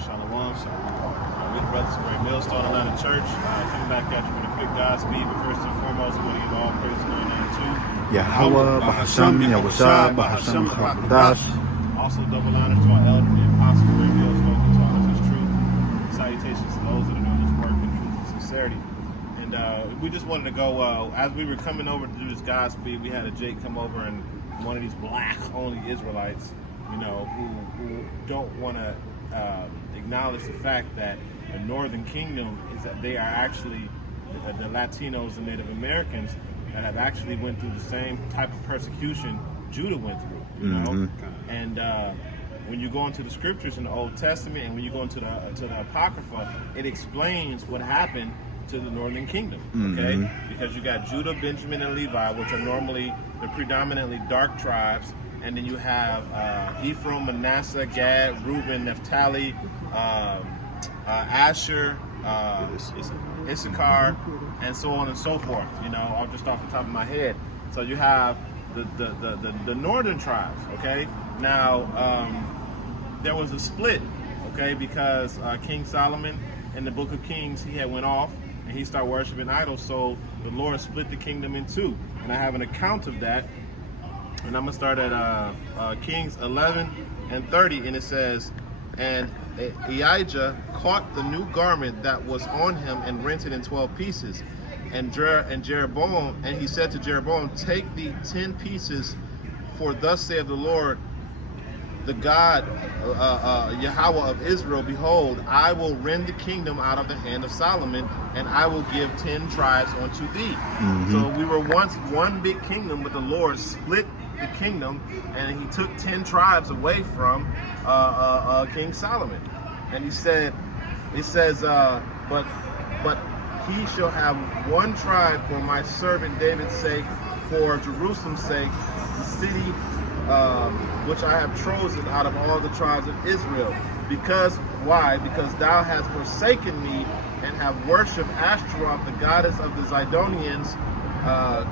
Shalom. We the Brothers of Great Millstone Atlanta Church. Coming back at you with a quick Godspeed, but first and foremost, we want to give all praise and glory to Yahweh, Bahasham, Yahushua, Bahasham, Chabadash. Also, double honor to our elder, the apostle, Great Millstone, to taught us his truth. Salutations to those that are doing this work in truth and sincerity. And we just wanted to go, as we were coming over to do this Godspeed, we had a Jake come over, and one of these black-only Israelites, you know, who don't want to acknowledge the fact that the Northern Kingdom is that they are actually the Latinos and Native Americans that have actually went through the same type of persecution Judah went through, you know. And when you go into the scriptures in the Old Testament and when you go into the Apocrypha, it explains what happened to the Northern Kingdom, okay? Because you got Judah, Benjamin, and Levi, which are normally the predominantly dark tribes. And then you have Ephraim, Manasseh, Gad, Reuben, Naphtali, Asher, Issachar, and so on and so forth. You know, just off the top of my head. So you have the northern tribes. Okay. Now there was a split. Okay, because King Solomon in the Book of Kings, he had went off and he started worshiping idols. So the Lord split the kingdom in two, and I have an account of that. And I'm going to start at Kings 11 and 30, and it says, and Elijah caught the new garment that was on him and rent it in 12 pieces. And Jeroboam, and he said to Jeroboam, take the 10 pieces, for thus saith the Lord, the God, Yahweh of Israel, behold, I will rend the kingdom out of the hand of Solomon, and I will give 10 tribes unto thee. So we were once one big kingdom, but the Lord split the kingdom, and he took 10 tribes away from King Solomon. And he said, it says, but he shall have one tribe for my servant David's sake, for Jerusalem's sake, the city which I have chosen out of all the tribes of Israel. Because, why? Because thou hast forsaken me and have worshipped Ashtaroth, the goddess of the Zidonians,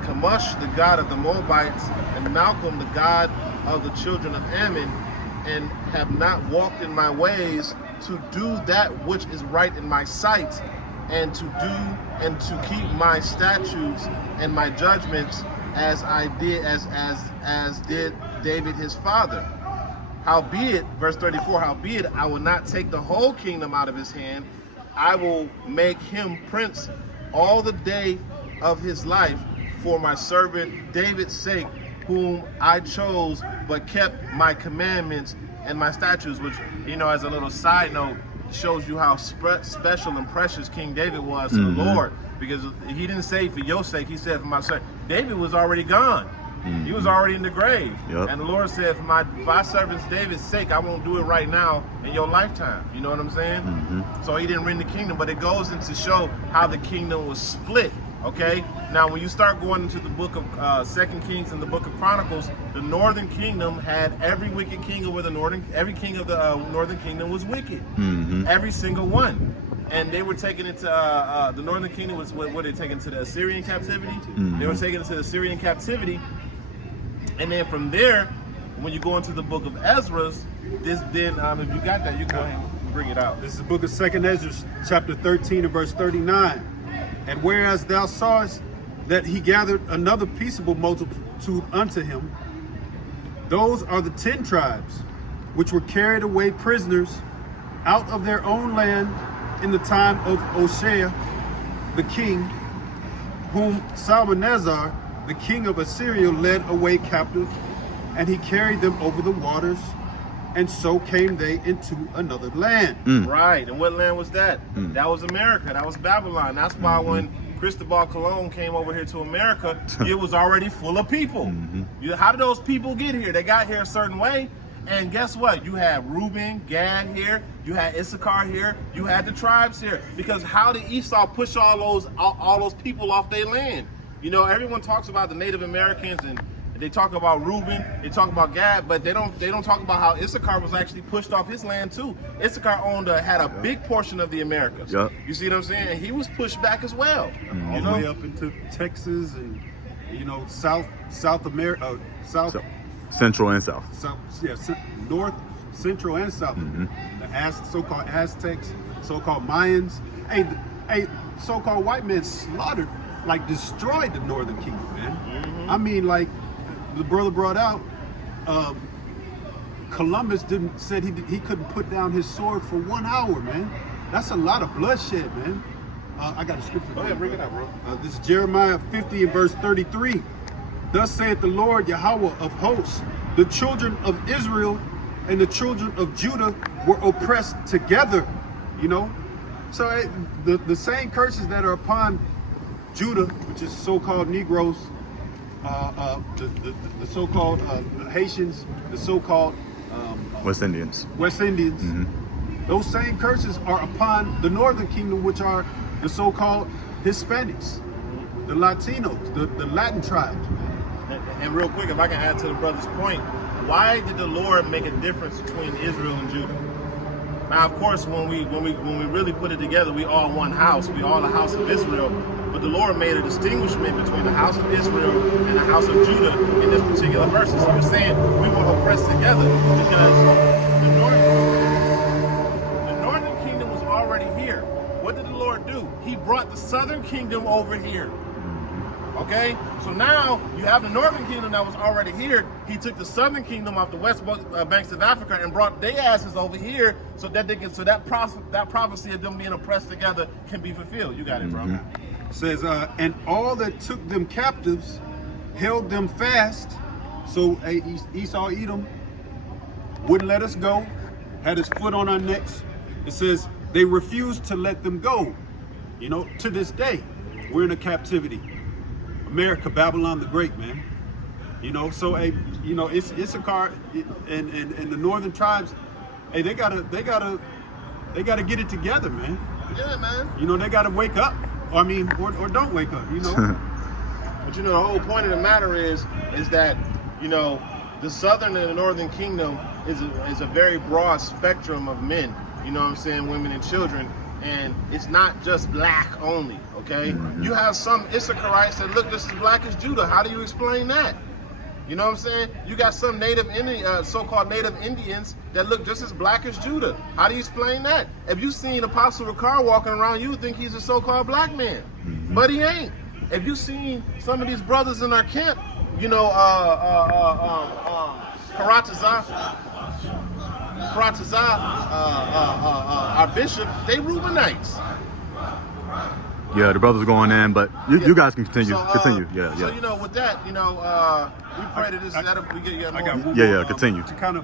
Chemosh, the god of the Moabites, and Malcolm, the god of the children of Ammon, and have not walked in my ways to do that which is right in my sight, and to do and to keep my statutes and my judgments as I did, as did David his father. Howbeit, verse 34, howbeit I will not take the whole kingdom out of his hand. I will make him prince all the day of his life for my servant David's sake, whom I chose, but kept my commandments and my statutes. Which, you know, as a little side note, shows you how special and precious King David was to the Lord, because he didn't say for your sake, he said for my servant. David was already gone. He was already in the grave. And the Lord said, for my servant David's sake, I won't do it right now in your lifetime. You know what I'm saying? So he didn't rend the kingdom, but it goes into show how the kingdom was split. Okay, now when you start going into the book of 2 Kings and the book of Chronicles, the northern kingdom had every wicked king over the northern, every king of the northern kingdom was wicked. Every single one. And they were taken into, the northern kingdom was, what were they taken to the Assyrian captivity? They were taken to the Assyrian captivity. And then from there, when you go into the book of Ezra, if you got that, you go ahead and bring it out. This is the book of 2nd Ezra, chapter 13 and verse 39. And whereas thou sawest that he gathered another peaceable multitude unto him, those are the 10 tribes which were carried away prisoners out of their own land in the time of Hoshea the king, whom Salmanazar the king of Assyria led away captive, and he carried them over the waters, and so came they into another land. Right, and what land was that? That was America, that was Babylon. That's why when Cristobal Colon came over here to America, it was already full of people. How did those people get here? They got here a certain way, and guess what? You had Reuben, Gad here, you had Issachar here, you had the tribes here. Because how did Esau push all those people off their land? You know, everyone talks about the Native Americans, and they talk about Reuben, they talk about Gad, but they don't talk about how Issachar was actually pushed off his land too. Issachar had a big portion of the Americas. You see what I'm saying? And he was pushed back as well. All the way up into Texas and, you know, South America, Central and South. North, Central and South America. The so-called Aztecs, so-called Mayans. Hey, so-called white men slaughtered, like destroyed the Northern Kingdom, man. I mean, like the brother brought out, Columbus said he couldn't put down his sword for 1 hour, man. That's a lot of bloodshed, man. I got a scripture. Go ahead, bring it up, bro. This is Jeremiah 50 and verse 33. Thus saith the Lord Yahweh of hosts, the children of Israel and the children of Judah were oppressed together, you know. So the same curses that are upon Judah, which is so-called Negroes, the so-called Haitians, the so-called West Indians. Those same curses are upon the Northern Kingdom, which are the so-called Hispanics, the Latinos, the Latin tribes. And real quick, if I can add to the brother's point, why did the Lord make a difference between Israel and Judah? Now, of course, when we really put it together, we all one house. We all the house of Israel. But the Lord made a distinguishment between the house of Israel and the house of Judah in this particular verse. He was saying we were oppressed together because the northern kingdom was already here. What did the Lord do? He brought the southern kingdom over here. Okay, so now you have the northern kingdom that was already here. He took the southern kingdom off the west banks of Africa and brought their asses over here, so that that prophecy of them being oppressed together can be fulfilled. You got it, bro. It says, and all that took them captives held them fast. So Esau, Edom, wouldn't let us go, had his foot on our necks. It says they refused to let them go. You know, to this day, we're in a captivity. America, Babylon the Great, man. You know, so you know, it's Issachar and the northern tribes. Hey, they gotta get it together, man. Yeah, man. You know, they gotta wake up. I mean, or don't wake up. You know. But you know, the whole point of the matter is that, you know, the southern and the northern kingdom is a very broad spectrum of men. You know what I'm saying? Women and children. And it's not just black only, okay? You have some Issacharites that look just as black as Judah. How do you explain that? You know what I'm saying? You got some so-called native Indians that look just as black as Judah. How do you explain that? If you seen Apostle Ricard walking around, you would think he's a so-called black man, but he ain't. If you seen some of these brothers in our camp, you know, Karatazah, our bishop, they Reubenites. Yeah, the brothers going in, but you guys can continue. Continue. Yeah. So you know, with that, you know, we pray that we get more. Yeah. Continue. To kind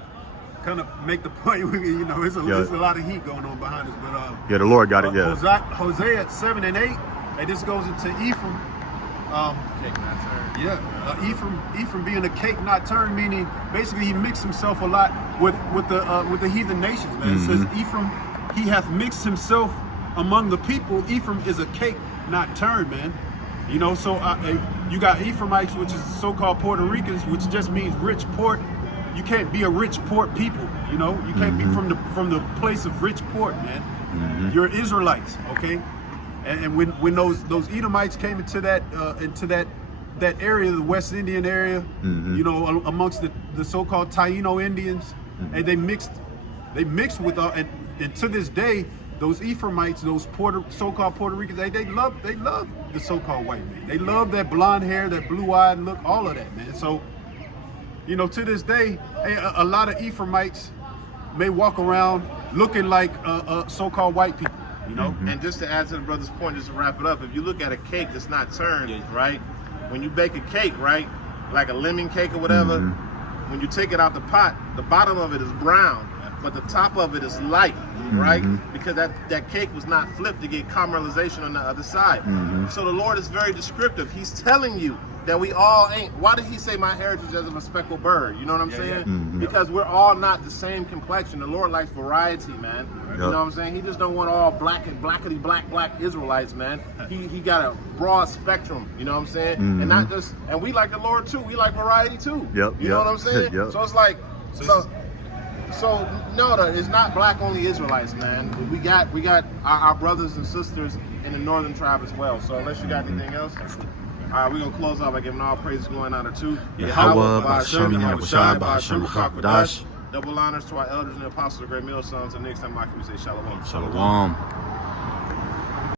of make the point. You know, there's a lot of heat going on behind us, but yeah, the Lord got it. Yeah. Hosea 7 and 8, and this goes into Ephraim. Cake not turned. Ephraim being a cake not turned, meaning basically he mixed himself a lot with the heathen nations. Man, it says Ephraim, he hath mixed himself among the people. Ephraim is a cake not turned, man. You know, so you got Ephraimites, which is so-called Puerto Ricans, which just means rich port. You can't be a rich port people. You know, you can't be from the place of rich port, man. You're Israelites, okay? And when those Edomites came into that area, the West Indian area, you know, amongst the so-called Taino Indians, and they mixed with and to this day, those Ephraimites, those so-called Puerto Ricans, they love the so-called white man. They love that blonde hair, that blue-eyed look, all of that, man. So, you know, to this day, a lot of Ephraimites may walk around looking like so-called white people. You know, and just to add to the brother's point, just to wrap it up, if you look at a cake that's not turned, right? When you bake a cake, right, like a lemon cake or whatever, when you take it out the pot, the bottom of it is brown, but the top of it is light, right? Because that cake was not flipped to get caramelization on the other side. So the Lord is very descriptive. He's telling you that we all ain't. Why did he say my heritage is of a speckled bird? You know what I'm saying? Because we're all not the same complexion. The Lord likes variety, man. You know what I'm saying? He just don't want all black and blackety black Israelites, man. He got a broad spectrum, you know what I'm saying? And not just, and we like the Lord too. We like variety too. You know what I'm saying? So it's like, so no, it's not black only Israelites, man. We got our brothers and sisters in the northern tribe as well. So unless you got anything else. All right, we're going to close out by giving all praises going out to Yahweh, Ba'ashem, Yahushua, Ba'ashem, Chakadash. Double honors to our elders and the apostles of Great Mill Sons. And next time I can say shalom. Shalom.